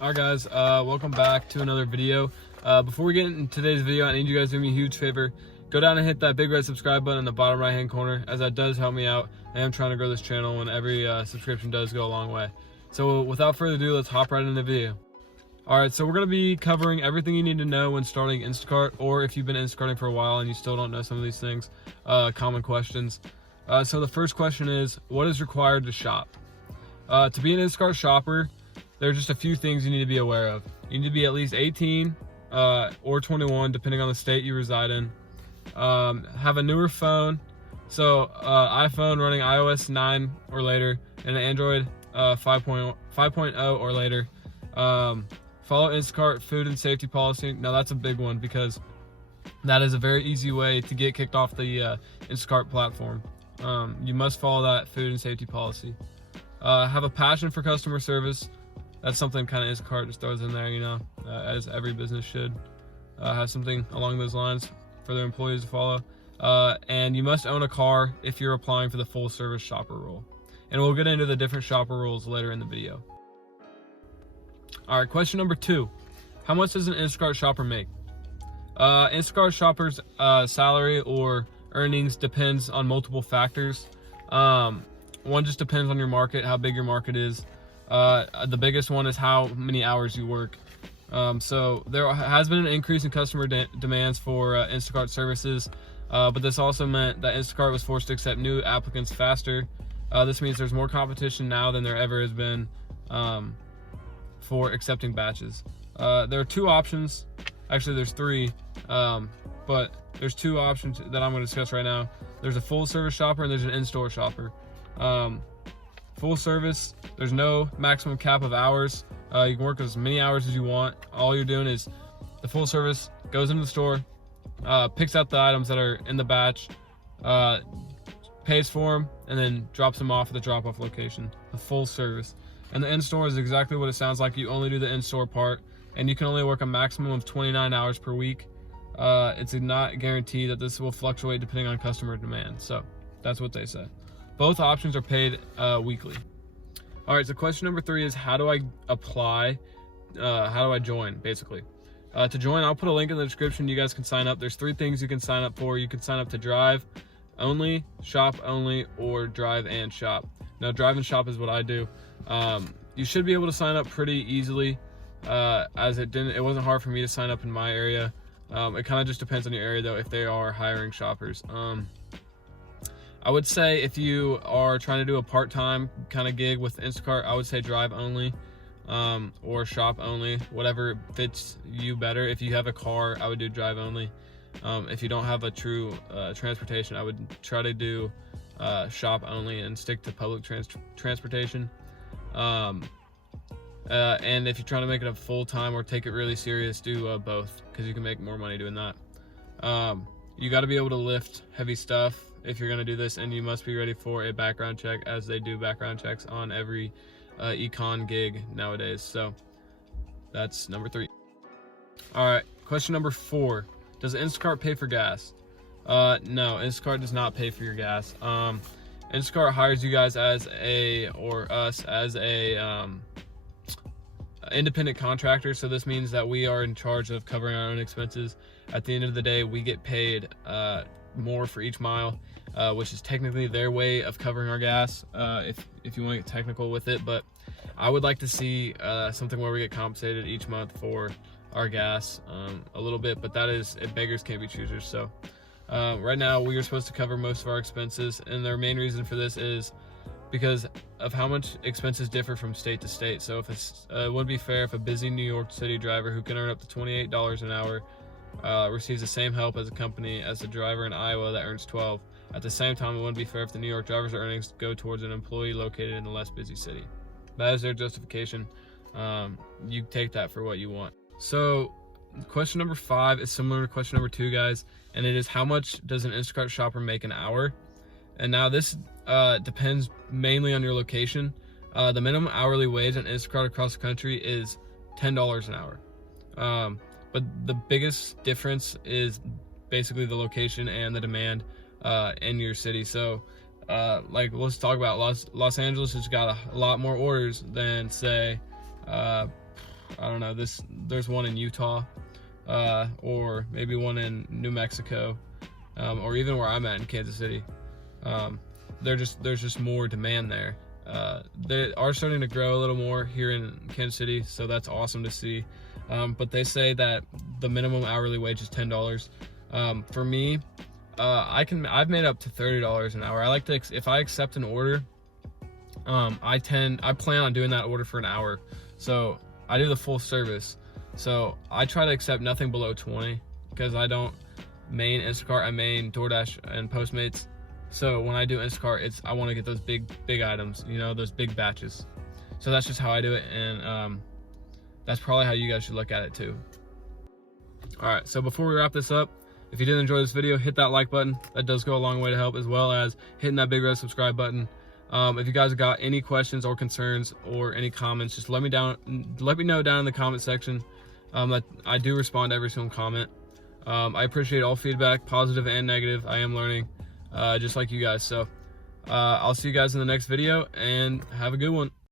Alright guys, welcome back to another video. Before we get into today's video, I need you guys to do me a huge favor. Go down and hit that big red subscribe button in the bottom right hand corner, as that does help me out. I am trying to grow this channel, and every subscription does go a long way. So without further ado, let's hop right into the video. Alright, so we're going to be covering everything you need to know when starting Instacart, or if you've been Instacarting for a while and you still don't know some of these things, common questions. So the first question is, what is required to shop? To be an Instacart shopper, there are just a few things you need to be aware of. You need to be at least 18 or 21, depending on the state you reside in. Have a newer phone, so iPhone running iOS 9 or later, and an Android 5.0 or later. Follow Instacart food and safety policy. Now that's a big one, because that is a very easy way to get kicked off the Instacart platform. You must follow that food and safety policy. Have a passion for customer service. That's something kind of Instacart just throws in there, you know, as every business should. Have something along those lines for their employees to follow. And you must own a car if you're applying for the full service shopper role. And we'll get into the different shopper roles later in the video. All right, question number 2. How much does an Instacart shopper make? Instacart shopper's salary or earnings depends on multiple factors. One just depends on your market, how big your market is. The biggest one is how many hours you work. So there has been an increase in customer demands for Instacart services, but this also meant that Instacart was forced to accept new applicants faster. This means there's more competition now than there ever has been for accepting batches. There are 2 options. Actually, there's 3, but there's 2 options that I'm going to discuss right now. There's a full service shopper and there's an in-store shopper. Full service, there's no maximum cap of hours. You can work as many hours as you want. All you're doing is the full service goes into the store, picks out the items that are in the batch, pays for them, and then drops them off at the drop-off location. The full service. And the in-store is exactly what it sounds like. You only do the in-store part, and you can only work a maximum of 29 hours per week. It's not guaranteed that this will fluctuate depending on customer demand. So that's what they say. Both options are paid weekly. All right, so question number 3 is, how do I apply? How do I join, basically? To join, I'll put a link in the description. You guys can sign up. There's 3 things you can sign up for. You can sign up to drive only, shop only, or drive and shop. Now, drive and shop is what I do. You should be able to sign up pretty easily, as it wasn't hard for me to sign up in my area. It kind of just depends on your area, though, if they are hiring shoppers. I would say if you are trying to do a part-time kind of gig with Instacart, I would say drive only, or shop only, whatever fits you better. If you have a car, I would do drive only. If you don't have a true transportation, I would try to do shop only and stick to public transportation. And if you're trying to make it a full-time or take it really serious, do both, because you can make more money doing that. You got to be able to lift heavy stuff if you're going to do this, and you must be ready for a background check, as they do background checks on every econ gig nowadays. So that's number 3. All right, question number 4. Does Instacart pay for gas? No, Instacart does not pay for your gas. Instacart hires you guys as us as a independent contractor. So this means that we are in charge of covering our own expenses. At the end of the day, we get paid more for each mile, which is technically their way of covering our gas, if you want to get technical with it. But I would like to see something where we get compensated each month for our gas a little bit, but that is, beggars can't be choosers. So right now we are supposed to cover most of our expenses, and their main reason for this is because of how much expenses differ from state to state. So if it would be fair if a busy New York City driver who can earn up to $28 an hour receives the same help as a company as the driver in Iowa that earns $12. At the same time, it wouldn't be fair if the New York driver's earnings go towards an employee located in a less busy city. That is their justification. You take that for what you want. So question number 5 is similar to question number 2, guys, and it is, how much does an Instacart shopper make an hour? And now this depends mainly on your location. The minimum hourly wage on Instacart across the country is $10 an hour. But the biggest difference is basically the location and the demand in your city. So like, let's talk about Los Angeles has got a lot more orders than, say, I don't know, there's one in Utah, or maybe one in New Mexico, or even where I'm at in Kansas City. There's just more demand there. They are starting to grow a little more here in Kansas City, so that's awesome to see. But they say that the minimum hourly wage is $10. For me, I've made up to $30 an hour. I like to, if I accept an order, I plan on doing that order for an hour. So I do the full service. So I try to accept nothing below 20, because I don't main Instacart, I main DoorDash and Postmates. So when I do Instacart, I want to get those big items, you know, those big batches. So that's just how I do it, and that's probably how you guys should look at it too. All right, so before we wrap this up, if you did enjoy this video, hit that like button. That does go a long way to help, as well as hitting that big red subscribe button. If you guys got any questions or concerns or any comments, just let me know down in the comment section. That I do respond to every single comment. I appreciate all feedback, positive and negative. I am learning, just like you guys. So I'll see you guys in the next video, and have a good one.